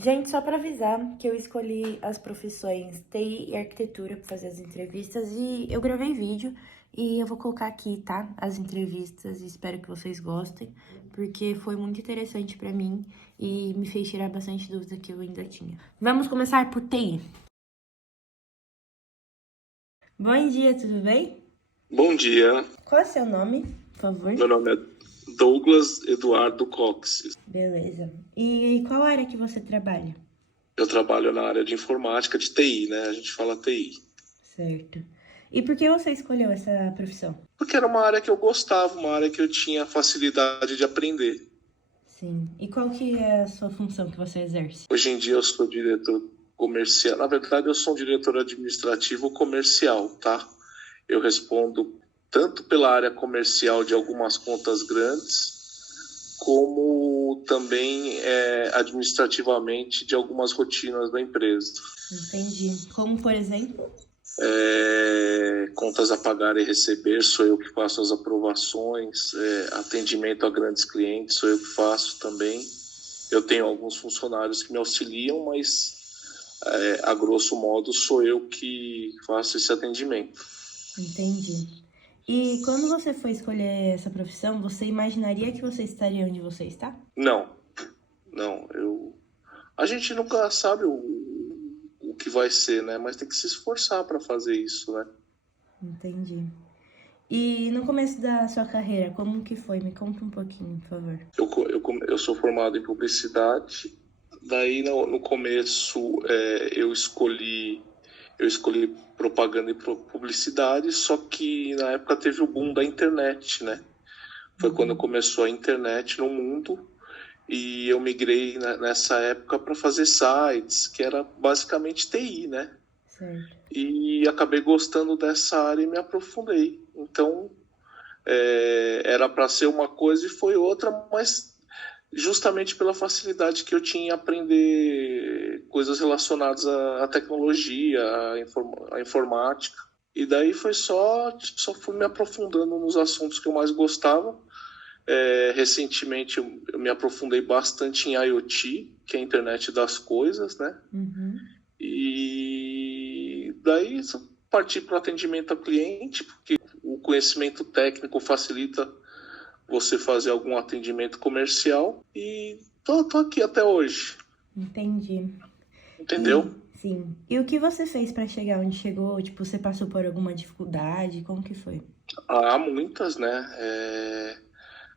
Gente, só para avisar que eu escolhi as profissões TI e arquitetura para fazer as entrevistas e eu gravei vídeo e eu vou colocar aqui, tá? As entrevistas e espero que vocês gostem, porque foi muito interessante para mim e me fez tirar bastante dúvida que eu ainda tinha. Vamos começar por TI. Bom dia, tudo bem? Bom dia, Qual é o seu nome, por favor? meu nome é Douglas Eduardo Cox. Beleza. E qual área que você trabalha? Eu trabalho na área de informática de TI, né? A gente fala TI. Certo. E por que você escolheu essa profissão? Porque era uma área que eu gostava, uma área que eu tinha facilidade de aprender. Sim. E qual que é a sua função que você exerce? Hoje em dia eu sou diretor comercial. Na verdade, eu sou um diretor administrativo comercial, tá? Eu respondo tanto pela área comercial de algumas contas grandes, como também administrativamente de algumas rotinas da empresa. Entendi. Como, por exemplo? Contas a pagar e receber, sou eu que faço as aprovações, atendimento a grandes clientes, sou eu que faço também. Eu tenho alguns funcionários que me auxiliam, mas a grosso modo sou eu que faço esse atendimento. Entendi. E quando você foi escolher essa profissão, você imaginaria que você estaria onde você está? Não, a gente nunca sabe o que vai ser, né? Mas tem que se esforçar para fazer isso, né? Entendi. E no começo da sua carreira, como que foi? Me conta um pouquinho, por favor. Eu sou formado em publicidade. Daí no começo eu escolhi propaganda e publicidade, só que na época teve o boom da internet, né? Foi quando começou a internet no mundo e eu migrei nessa época para fazer sites, que era basicamente TI, né? Certo. E acabei gostando dessa área e me aprofundei. Então, era para ser uma coisa e foi outra, mas justamente pela facilidade que eu tinha em aprender coisas relacionadas à tecnologia, à informática. E daí foi só fui me aprofundando nos assuntos que eu mais gostava. Recentemente eu me aprofundei bastante em IoT, que é a internet das coisas, né? Uhum. E daí parti para o atendimento ao cliente, porque o conhecimento técnico facilita você fazer algum atendimento comercial e tô aqui até hoje. Entendi. Entendeu? Sim. E o que você fez para chegar onde chegou? Tipo, você passou por alguma dificuldade? Como que foi? Há muitas, né?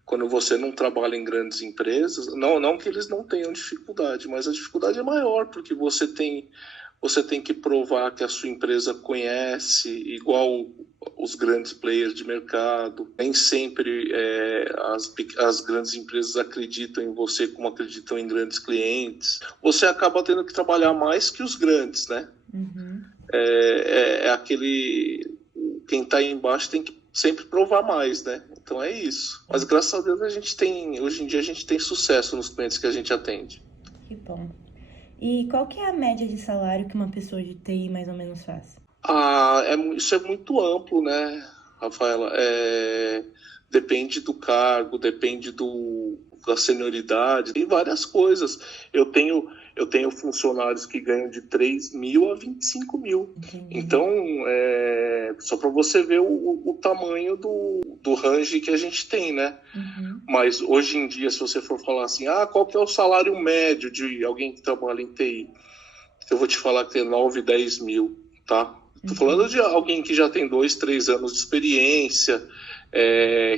Quando você não trabalha em grandes empresas, não que eles não tenham dificuldade, mas a dificuldade é maior, porque você tem que provar que a sua empresa conhece, igual os grandes players de mercado. Nem sempre as grandes empresas acreditam em você como acreditam em grandes clientes. Você acaba tendo que trabalhar mais que os grandes, né? Uhum. Aquele... Quem está aí embaixo tem que sempre provar mais, né? Então é isso. Mas graças a Deus hoje em dia a gente tem sucesso nos clientes que a gente atende. Que bom. E qual que é a média de salário que uma pessoa de TI mais ou menos faz? Isso é muito amplo, né, Rafaela? Depende do cargo, depende da senioridade, tem várias coisas. Eu tenho funcionários que ganham de 3 mil a 25 mil. Entendi. Então, só para você ver o tamanho do range que a gente tem, né? Uhum. Mas hoje em dia, se você for falar assim, qual que é o salário médio de alguém que trabalha em TI? Eu vou te falar que é 9, 10 mil, tá? Tô falando de alguém que já tem 2, 3 anos de experiência,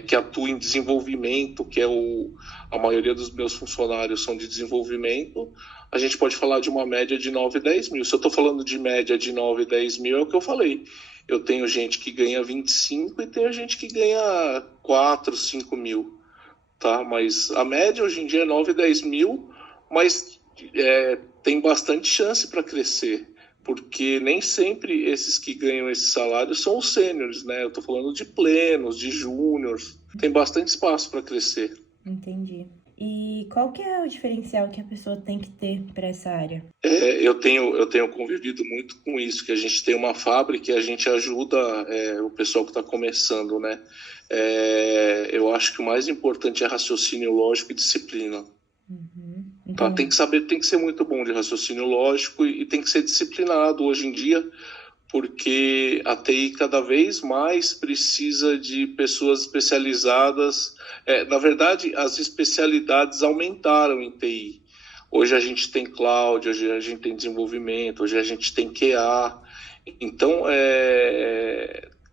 que atua em desenvolvimento, que a maioria dos meus funcionários são de desenvolvimento. A gente pode falar de uma média de 9, 10 mil. Se eu estou falando de média de 9, 10 mil, é o que eu falei. Eu tenho gente que ganha 25 e tenho gente que ganha 4, 5 mil, tá? Mas a média hoje em dia é 9, 10 mil, mas tem bastante chance para crescer, porque nem sempre esses que ganham esse salário são os sêniores, né? Eu estou falando de plenos, de júniors. Tem bastante espaço para crescer. Entendi. E qual que é o diferencial que a pessoa tem que ter para essa área? Eu tenho convivido muito com isso, que a gente tem uma fábrica e a gente ajuda o pessoal que está começando, né? Eu acho que o mais importante é raciocínio lógico e disciplina. Uhum. Tá? Tem que saber, tem que ser muito bom de raciocínio lógico e tem que ser disciplinado hoje em dia, porque a TI cada vez mais precisa de pessoas especializadas. Na verdade, as especialidades aumentaram em TI. Hoje a gente tem cloud, hoje a gente tem desenvolvimento, hoje a gente tem QA. Então,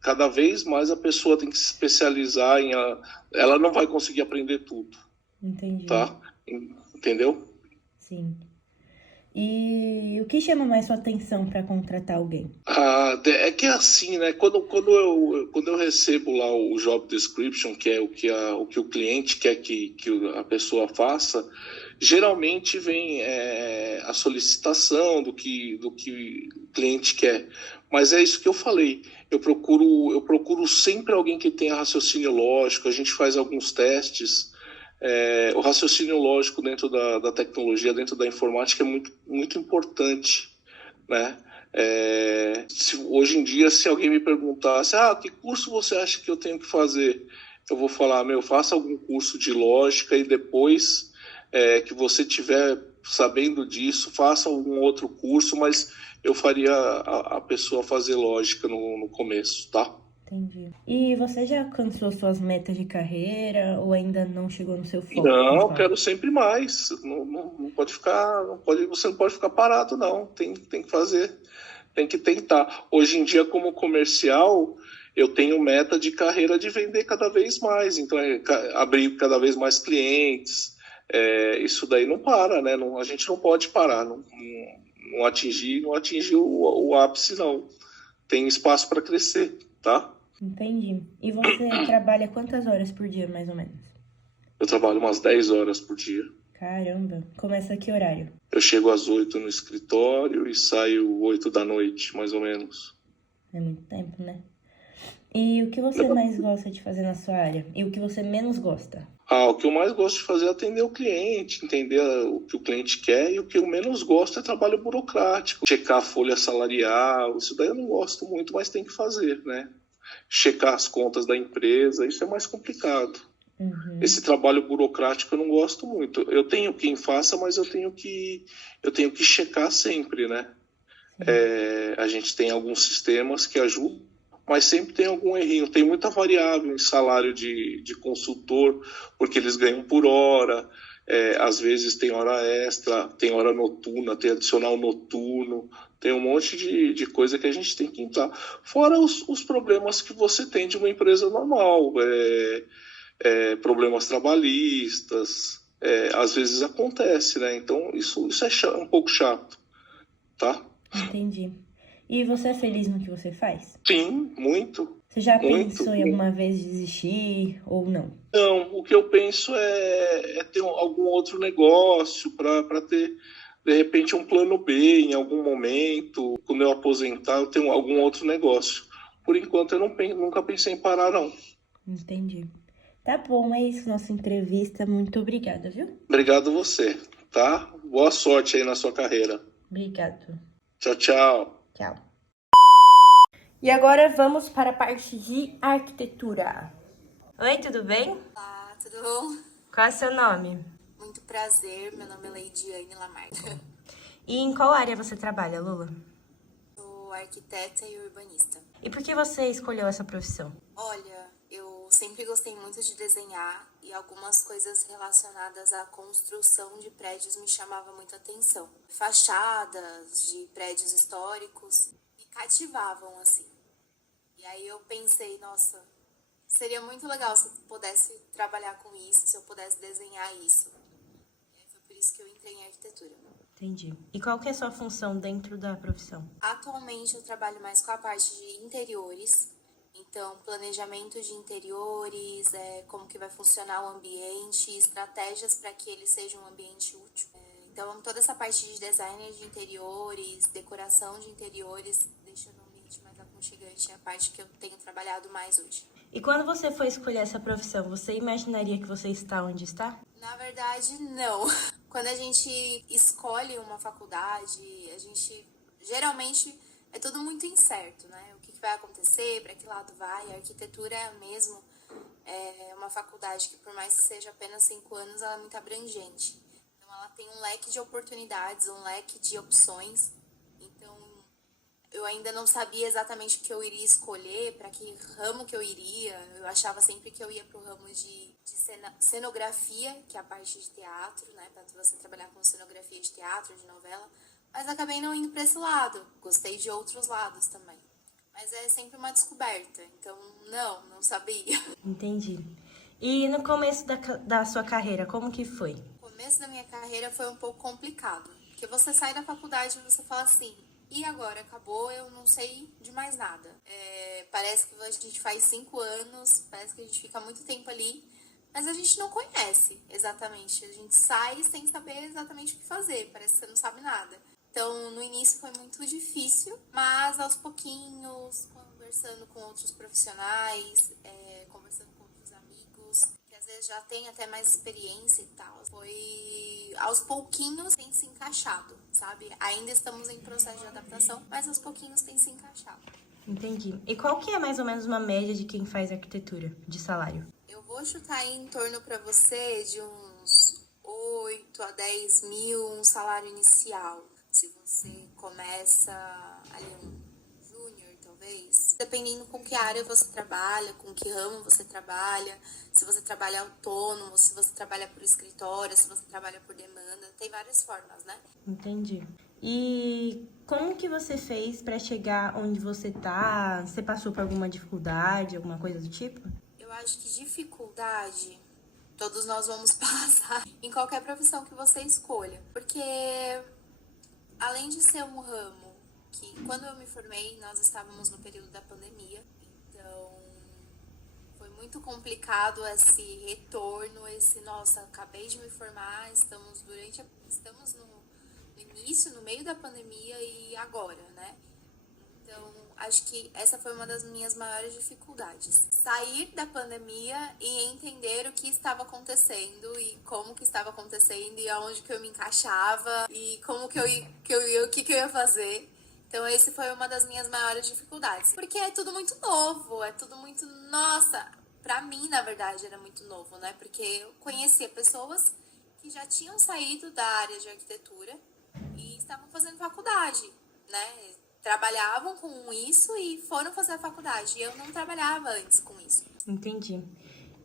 cada vez mais a pessoa tem que se especializar em... Ela não vai conseguir aprender tudo. Entendi. Tá? Entendeu? Sim. E o que chama mais sua atenção para contratar alguém? É que é assim, né? Quando eu recebo lá o job description, que é o que o cliente quer que a pessoa faça, geralmente vem a solicitação do que o cliente quer. Mas é isso que eu falei. Eu procuro sempre alguém que tenha raciocínio lógico. A gente faz alguns testes. O raciocínio lógico dentro da tecnologia, dentro da informática, é muito, muito importante, né? Hoje em dia, se alguém me perguntasse, que curso você acha que eu tenho que fazer? Eu vou falar, faça algum curso de lógica e depois que você tiver sabendo disso, faça algum outro curso, mas eu faria a pessoa fazer lógica no começo, tá? Entendi. E você já alcançou suas metas de carreira ou ainda não chegou no seu foco? Não, quero sempre mais. Não pode ficar, você não pode ficar parado, não. Tem que fazer, tem que tentar. Hoje em dia, como comercial, eu tenho meta de carreira de vender cada vez mais. Então, abrir cada vez mais clientes. Isso daí não para, né? A gente não pode parar, não atingir o ápice, não. Tem espaço para crescer, tá? Entendi. E você trabalha quantas horas por dia, mais ou menos? Eu trabalho umas 10 horas por dia. Caramba. Começa a que horário? Eu chego às 8 no escritório e saio 8 da noite, mais ou menos. É muito tempo, né? E o que você mais gosta de fazer na sua área? E o que você menos gosta? O que eu mais gosto de fazer é atender o cliente, entender o que o cliente quer, e o que eu menos gosto é trabalho burocrático. Checar a folha salarial, isso daí eu não gosto muito, mas tem que fazer, né? Checar as contas da empresa, isso é mais complicado. Uhum. Esse trabalho burocrático eu não gosto muito. Eu tenho quem faça, mas eu tenho que checar sempre, né? A gente tem alguns sistemas que ajudam, mas sempre tem algum errinho. Tem muita variável em salário de consultor, porque eles ganham por hora, às vezes tem hora extra, tem hora noturna, tem adicional noturno, tem um monte de coisa que a gente tem que entrar. Fora os problemas que você tem de uma empresa normal, problemas trabalhistas, às vezes acontece, né? Então isso é um pouco chato, tá? Entendi. E você é feliz no que você faz? Sim, muito. Você já pensou em alguma vez desistir ou não? Não, o que eu penso é ter algum outro negócio para ter, de repente, um plano B em algum momento. Quando eu aposentar, eu tenho algum outro negócio. Por enquanto, eu nunca pensei em parar, não. Entendi. Tá bom, é isso, nossa entrevista. Muito obrigada, viu? Obrigado você, tá? Boa sorte aí na sua carreira. Obrigado. Tchau, tchau. Tchau. E agora vamos para a parte de arquitetura. Oi, tudo bem? Olá, tudo bom? Qual é o seu nome? Muito prazer, meu nome é Leidiane Lamarca. E em qual área você trabalha, Lula? Sou arquiteta e urbanista. E por que você escolheu essa profissão? Olha, eu sempre gostei muito de desenhar e algumas coisas relacionadas à construção de prédios me chamavam muita atenção. Fachadas de prédios históricos me cativavam, assim. E aí eu pensei, nossa, seria muito legal se eu pudesse trabalhar com isso, se eu pudesse desenhar isso. E foi por isso que eu entrei em arquitetura. Entendi. E qual que é a sua função dentro da profissão? Atualmente eu trabalho mais com a parte de interiores, então planejamento de interiores, como que vai funcionar o ambiente, estratégias para que ele seja um ambiente útil. Então toda essa parte de design de interiores, decoração de interiores, deixando o ambiente mais aconchegante, é a parte que eu tenho trabalhado mais hoje. E quando você foi escolher essa profissão, você imaginaria que você está onde está? Na verdade, não. Quando a gente escolhe uma faculdade, a gente geralmente é tudo muito incerto, né? O que vai acontecer, para que lado vai. A arquitetura mesmo é uma faculdade que, por mais que seja apenas 5 anos, ela é muito abrangente. Então, ela tem um leque de oportunidades, um leque de opções. Então, eu ainda não sabia exatamente o que eu iria escolher, para que ramo que eu iria. Eu achava sempre que eu ia para o ramo de cenografia, que é a parte de teatro, né? Para você trabalhar com cenografia de teatro, de novela. Mas acabei não indo para esse lado. Gostei de outros lados também. Mas é sempre uma descoberta. Então, não sabia. Entendi. E no começo da sua carreira, como que foi? O começo da minha carreira foi um pouco complicado. Porque você sai da faculdade e você fala assim, e agora? Acabou, eu não sei de mais nada. Parece que a gente faz 5 anos, parece que a gente fica muito tempo ali, mas a gente não conhece exatamente. A gente sai sem saber exatamente o que fazer, parece que você não sabe nada. Então, no início foi muito difícil, mas aos pouquinhos, conversando com outros profissionais, conversando com outros amigos, que às vezes já tem até mais experiência e tal, foi aos pouquinhos tem se encaixado, sabe? Ainda estamos em processo de adaptação, mas aos pouquinhos tem se encaixado. Entendi. E qual que é mais ou menos uma média de quem faz arquitetura, de salário? Eu vou chutar aí em torno para você de uns 8 a 10 mil um salário inicial. Se você começa ali um júnior, talvez, dependendo com que área você trabalha, com que ramo você trabalha, se você trabalha autônomo, se você trabalha por escritório, se você trabalha por demanda, tem várias formas, né? Entendi. E como que você fez para chegar onde você tá? Você passou por alguma dificuldade, alguma coisa do tipo? Eu acho que dificuldade todos nós vamos passar em qualquer profissão que você escolha, porque além de ser um ramo que, quando eu me formei, nós estávamos no período da pandemia, então foi muito complicado esse retorno, nossa, acabei de me formar, estamos no início, no meio da pandemia e agora, né? Então, acho que essa foi uma das minhas maiores dificuldades. Sair da pandemia e entender o que estava acontecendo e como que estava acontecendo e aonde que eu me encaixava e como que o que eu ia fazer. Então, esse foi uma das minhas maiores dificuldades. Porque é tudo muito novo, é tudo muito... Nossa, pra mim, na verdade, era muito novo, né? Porque eu conhecia pessoas que já tinham saído da área de arquitetura e estavam fazendo faculdade, né? Trabalhavam com isso e foram fazer a faculdade. E eu não trabalhava antes com isso. Entendi.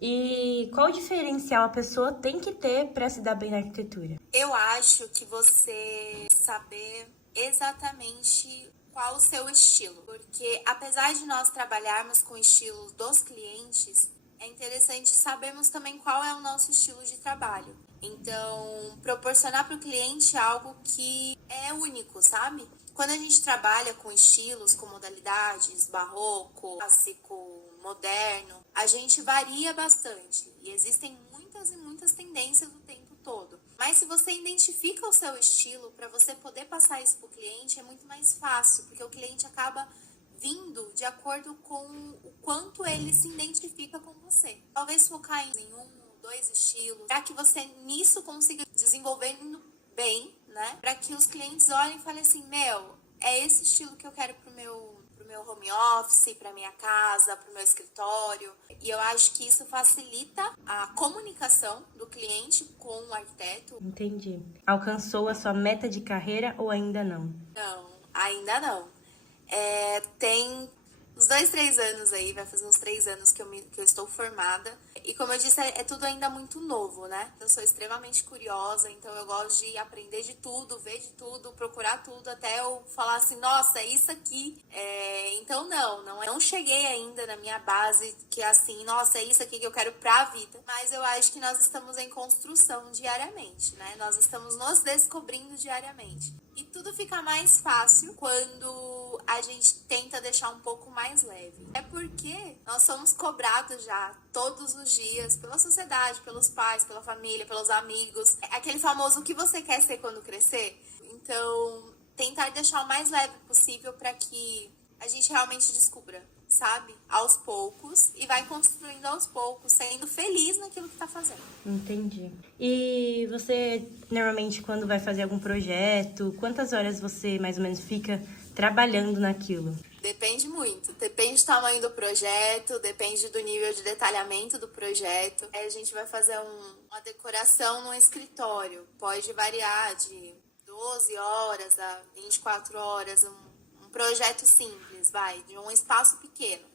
E qual diferencial a pessoa tem que ter para se dar bem na arquitetura? Eu acho que você saber exatamente qual o seu estilo. Porque apesar de nós trabalharmos com estilos dos clientes, é interessante sabermos também qual é o nosso estilo de trabalho. Então, proporcionar para o cliente algo que é único, sabe? Quando a gente trabalha com estilos, com modalidades, barroco, clássico, moderno, a gente varia bastante. E existem muitas e muitas tendências o tempo todo. Mas se você identifica o seu estilo, para você poder passar isso para o cliente, é muito mais fácil, porque o cliente acaba vindo de acordo com o quanto ele se identifica com você. Talvez focar em 1 ou 2 estilos, para que você nisso consiga desenvolver bem, né? Para que os clientes olhem e falem assim, é esse estilo que eu quero pro meu home office, pra minha casa, pro meu escritório. E eu acho que isso facilita a comunicação do cliente com o arquiteto. Entendi. Alcançou a sua meta de carreira ou ainda não? Não, ainda não. Tem uns 2, 3 anos aí, vai fazer uns 3 anos que eu estou formada. E como eu disse, é tudo ainda muito novo, né? Eu sou extremamente curiosa, então eu gosto de aprender de tudo, ver de tudo, procurar tudo, até eu falar assim, nossa, é isso aqui. Então não cheguei ainda na minha base, que é assim, nossa, é isso aqui que eu quero pra vida. Mas eu acho que nós estamos em construção diariamente, né? Nós estamos nos descobrindo diariamente. E tudo fica mais fácil quando a gente tenta deixar um pouco mais leve. É porque nós somos cobrados já todos os dias pela sociedade, pelos pais, pela família, pelos amigos. É aquele famoso o que você quer ser quando crescer. Então, tentar deixar o mais leve possível para que a gente realmente descubra sabe? Aos poucos, e vai construindo aos poucos, sendo feliz naquilo que tá fazendo. Entendi. E você, normalmente, quando vai fazer algum projeto, quantas horas você, mais ou menos, fica trabalhando naquilo? Depende muito, depende do tamanho do projeto, depende do nível de detalhamento do projeto. Aí a gente vai fazer uma decoração no escritório, pode variar de 12 horas a 24 horas, um projeto simples, de um espaço pequeno.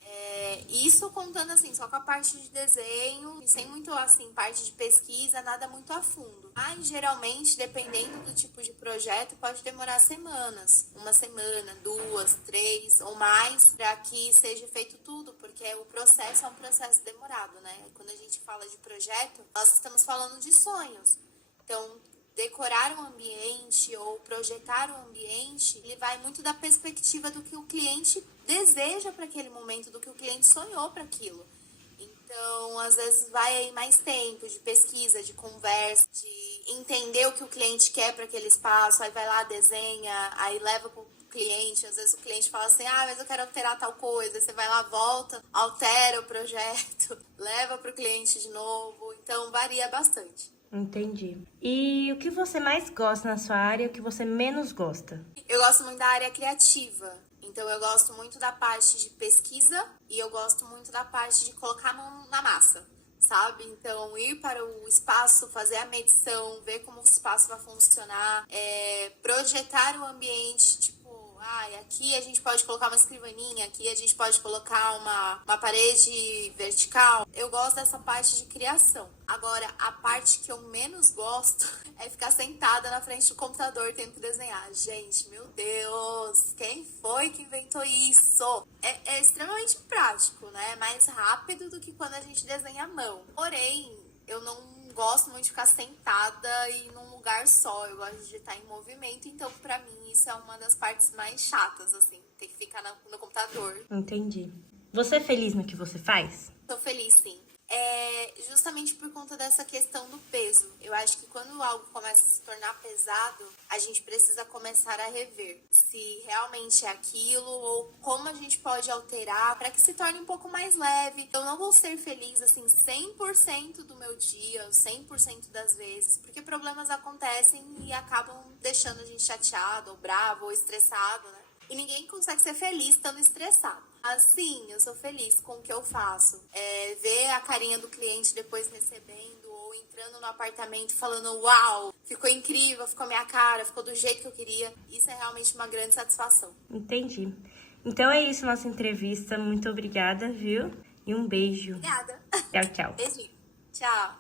Isso contando assim, só com a parte de desenho, sem muito assim, parte de pesquisa, nada muito a fundo. Mas geralmente, dependendo do tipo de projeto, pode demorar semanas. Uma semana, 2, 3 ou mais, para que seja feito tudo, porque o processo é um processo demorado, né? Quando a gente fala de projeto, nós estamos falando de sonhos. Então, decorar um ambiente ou projetar um ambiente, ele vai muito da perspectiva do que o cliente deseja para aquele momento, do que o cliente sonhou para aquilo. Então, às vezes vai aí mais tempo de pesquisa, de conversa, de entender o que o cliente quer para aquele espaço, aí vai lá, desenha, aí leva para o cliente. Às vezes o cliente fala assim, mas eu quero alterar tal coisa. Você vai lá, volta, altera o projeto, leva para o cliente de novo. Então, varia bastante. Entendi. E o que você mais gosta na sua área e o que você menos gosta? Eu gosto muito da área criativa. Então, eu gosto muito da parte de pesquisa e eu gosto muito da parte de colocar a mão na massa, sabe? Então, ir para o espaço, fazer a medição, ver como o espaço vai funcionar, projetar o ambiente, tipo, aqui a gente pode colocar uma escrivaninha, aqui a gente pode colocar uma parede vertical. Eu gosto dessa parte de criação. Agora, a parte que eu menos gosto é ficar sentada na frente do computador tendo que desenhar. Gente, meu Deus, quem foi que inventou isso? É extremamente prático, né? É mais rápido do que quando a gente desenha à mão. Porém, eu não gosto muito de ficar sentada e num lugar só. Eu gosto de estar em movimento, então pra mim isso é uma das partes mais chatas, assim, ter que ficar no computador. Entendi. Você é feliz no que você faz? Tô feliz, sim. Justamente por conta dessa questão do peso. Eu acho que quando algo começa a se tornar pesado, a gente precisa começar a rever se realmente é aquilo ou como a gente pode alterar para que se torne um pouco mais leve. Eu não vou ser feliz assim 100% do meu dia, 100% das vezes, porque problemas acontecem e acabam deixando a gente chateado, ou bravo, ou estressado, né? E ninguém consegue ser feliz estando estressado. Assim, eu sou feliz com o que eu faço. Ver a carinha do cliente depois recebendo ou entrando no apartamento falando, uau, ficou incrível, ficou a minha cara, ficou do jeito que eu queria. Isso é realmente uma grande satisfação. Entendi. Então é isso, nossa entrevista. Muito obrigada, viu? E um beijo. Obrigada. Tchau, tchau. Beijinho. Tchau.